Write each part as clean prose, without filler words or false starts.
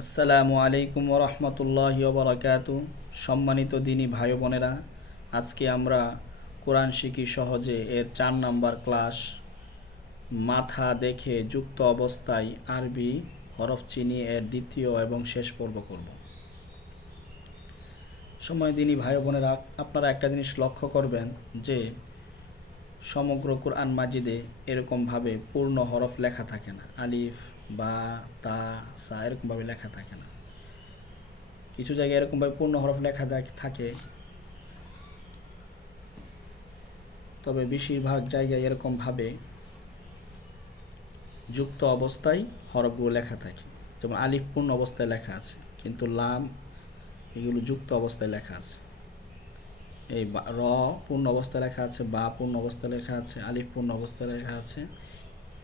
আসসালামু আলাইকুম ওরহমতুল্লাহি ওবরাকাতু। সম্মানিত দিনী ভাই বোনেরা, আজকে আমরা কোরআন শিখি সহজে এর 4 নাম্বার ক্লাস মাথা দেখে যুক্ত অবস্থায় আরবি হরফ চিনিয়ে এর দ্বিতীয় এবং শেষ পর্ব করব। সম্মানিত দিনী ভাই বোনেরা, আপনারা একটা জিনিস লক্ষ্য করবেন যে সমগ্র কোরআন মাজিদে এরকমভাবে পূর্ণ হরফ লেখা থাকে না। আলিফ, বা, তা, সা এরকমভাবে লেখা থাকে না। কিছু জায়গায় এরকমভাবে পূর্ণ হরফ লেখা থাকে, তবে বেশিরভাগ জায়গায় এরকমভাবে যুক্ত অবস্থায় হরফগুলো লেখা থাকে। যেমন আলিফ পূর্ণ অবস্থায় লেখা আছে, কিন্তু লাম এগুলো যুক্ত অবস্থায় লেখা আছে। এই র পূর্ণ অবস্থায় লেখা আছে, বা পূর্ণ অবস্থায় লেখা আছে, আলিফ পূর্ণ অবস্থায় লেখা আছে,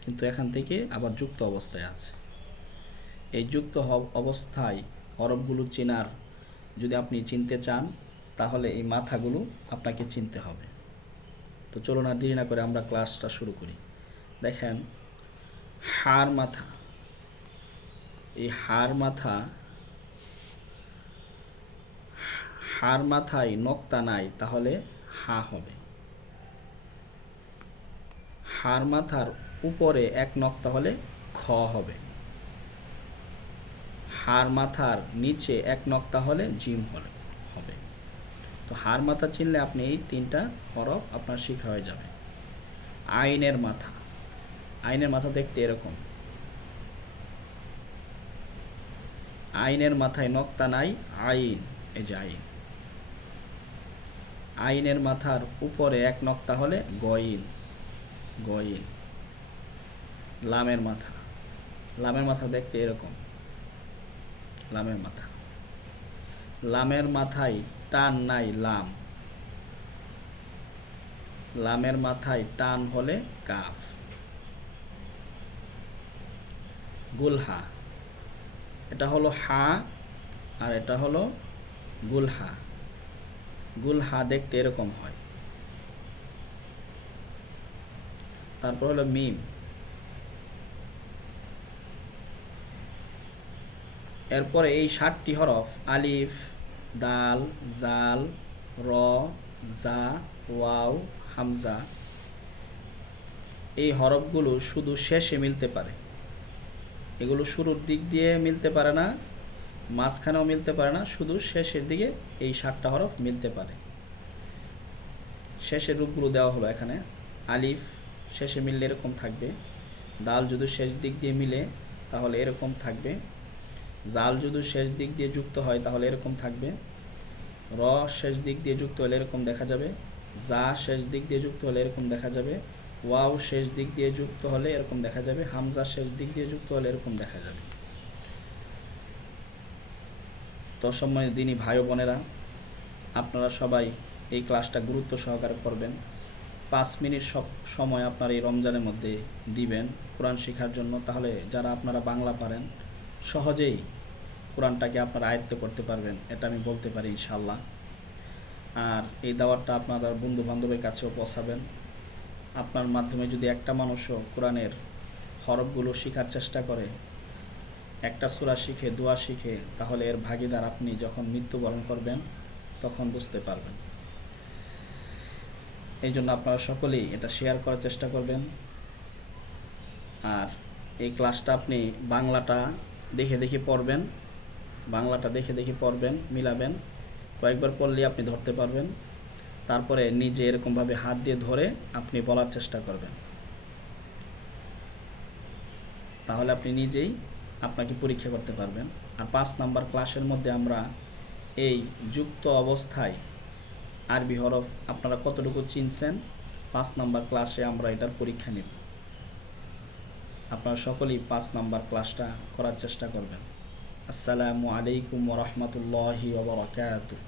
কিন্তু এখান থেকে আবার যুক্ত অবস্থায় আছে। এই যুক্ত অবস্থায় হরফগুলো চেনার যদি আপনি চিনতে চান, তাহলে এই মাথাগুলো আপনাকে চিনতে হবে। তো চলুন আর দেরি না করে আমরা ক্লাসটা শুরু করি। দেখেন, হার মাথা, এই হার মাথায় নক্তা নাই, তাহলে হা হবে। হার মাথার উপরে এক নক্তা হলে খ হবে। হার মাথার নিচে এক নক্তা হলে জিম হবে। তো হার মাথা চিনলে আপনি এই 3টা হরফ আপনার শেখা হয়ে যাবে। আইনের মাথা দেখতে এরকম। আইনের মাথায় নক্তা নাই, আইন, এই যে আইন। আইনের মাথার উপরে এক নক্তা হলে গইন। লামের মাথা দেখতে এরকম। লামের মাথায় টান নাই, লামের মাথায় টান হলে কাফ। গুলহা, এটা হলো হা আর এটা হলো গুলহা দেখতে এরকম হয়। তারপর হলো মিম। এরপরে এই 7টি হরফ আলিফ, দাল, জাল, র, জা, ওয়াও, হামজা, এই হরফগুলো শুধু শেষে মিলতে পারে। এগুলো শুরুর দিক দিয়ে মিলতে পারে না, মাঝখানেও মিলতে পারে না, শুধু শেষের দিকে এই 7টা হরফ মিলতে পারে। শেষের রূপগুলো দেওয়া হলো এখানে। আলিফ শেষে মিললে এরকম থাকবে। দাল যদি শেষ দিক দিয়ে মিলে তাহলে এরকম থাকবে। জাল যদি শেষ দিক দিয়ে যুক্ত হয় তাহলে এরকম থাকবে। র শেষ দিক দিয়ে যুক্ত হলে এরকম দেখা যাবে। জা শেষ দিক দিয়ে যুক্ত হলে এরকম দেখা যাবে। ওয়াও শেষ দিক দিয়ে যুক্ত হলে এরকম দেখা যাবে। হামজা শেষ দিক দিয়ে যুক্ত হলে এরকম দেখা যাবে। তো সম্মানিত দিনী ভাই বোনেরা, আপনারা সবাই এই ক্লাসটা গুরুত্ব সহকারে করবেন। 5 মিনিট সময় আপনার এই রমজানের মধ্যে দিবেন কোরআন শেখার জন্য। তাহলে যারা আপনারা বাংলা পারেন, সহজেই কোরআনটাকে আপনারা আয়ত্ত করতে পারবেন, এটা আমি বলতে পারি ইনশাআল্লাহ। আর এই দাওয়াতটা আপনাদের বন্ধু বান্ধবের কাছেও পৌঁছাবেন। আপনার মাধ্যমে যদি একটা মানুষও কোরআনের হরফগুলো শেখার চেষ্টা করে, একটা সূরা শিখে, দোয়া শিখে, তাহলে এর ভাগিদার আপনি যখন মৃত্যুবরণ করবেন তখন বুঝতে পারবেন। এই জন্য আপনারা সকলেই এটা শেয়ার করার চেষ্টা করবেন। আর এই ক্লাসটা আপনি বাংলাটা দেখে পড়বেন, মিলাবেন। কয়েকবার পড়লে আপনি ধরতে পারবেন। তারপরে নিজে এরকমভাবে হাত দিয়ে ধরে আপনি বলার চেষ্টা করবেন, তাহলে আপনি নিজেই আপনাকে পরীক্ষা করতে পারবেন। আর 5 নাম্বার ক্লাসের মধ্যে আমরা এই যুক্ত অবস্থায় আরবি হরফ আপনারা কতটুকু চিনছেন, 5 নাম্বার ক্লাসে আমরা এটার পরীক্ষা নেব। আপনারা সকলেই 5 নাম্বার ক্লাসটা করার চেষ্টা করবেন। আসসালামু আলাইকুম ওয়া রাহমাতুল্লাহি ওয়া বারাকাতুহু।